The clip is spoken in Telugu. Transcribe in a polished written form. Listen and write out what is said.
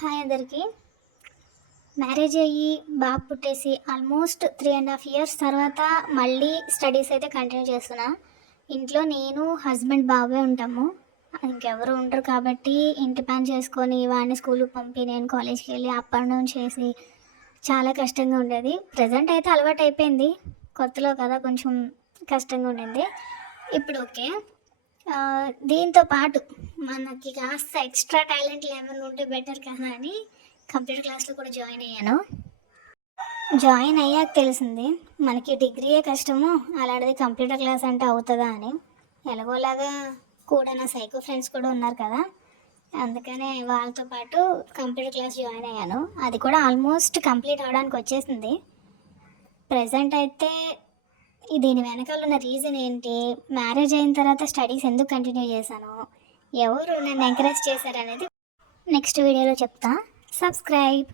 హాయ్ అందరికీ. మ్యారేజ్ అయ్యి బాబు పుట్టేసి ఆల్మోస్ట్ 3.5 years తర్వాత మళ్ళీ స్టడీస్ అయితే కంటిన్యూ చేస్తున్నా. ఇంట్లో నేను హస్బెండ్ బాబే ఉంటాము, ఇంకెవరు ఉండరు కాబట్టి ఇంటి పని చేసుకొని వాడిని స్కూల్కి పంపి నేను కాలేజ్కి వెళ్ళి అప్ అండ్ డౌన్ చేసి చాలా కష్టంగా ఉండేది. ప్రజెంట్ అయితే అలవాటు అయిపోయింది, కొత్తలో కదా కొంచెం కష్టంగా ఉండింది. ఇప్పుడు ఓకే. దీంతో పాటు మనకి కాస్త ఎక్స్ట్రా టాలెంట్లు ఏమైనా ఉంటే బెటర్ కదా అని కంప్యూటర్ క్లాస్లో కూడా జాయిన్ అయ్యాను. జాయిన్ అయ్యాక తెలిసింది మనకి డిగ్రీయే కష్టము, అలాంటిది కంప్యూటర్ క్లాస్ అంటే అవుతుందా అని. ఎలాగోలాగా కూడా నా సైకో ఫ్రెండ్స్ కూడా ఉన్నారు కదా, అందుకనే వాళ్ళతో పాటు కంప్యూటర్ క్లాస్ జాయిన్ అయ్యాను. అది కూడా ఆల్మోస్ట్ కంప్లీట్ అవ్వడానికి వచ్చేసింది. ప్రజెంట్ అయితే దీని వెనకాల ఉన్న రీజన్ ఏంటి, మ్యారేజ్ అయిన తర్వాత స్టడీస్ ఎందుకు కంటిన్యూ చేశాను, ఎవరు నన్ను ఎంకరేజ్ చేశారనేది నెక్స్ట్ వీడియోలో చెప్తా. సబ్స్క్రైబ్.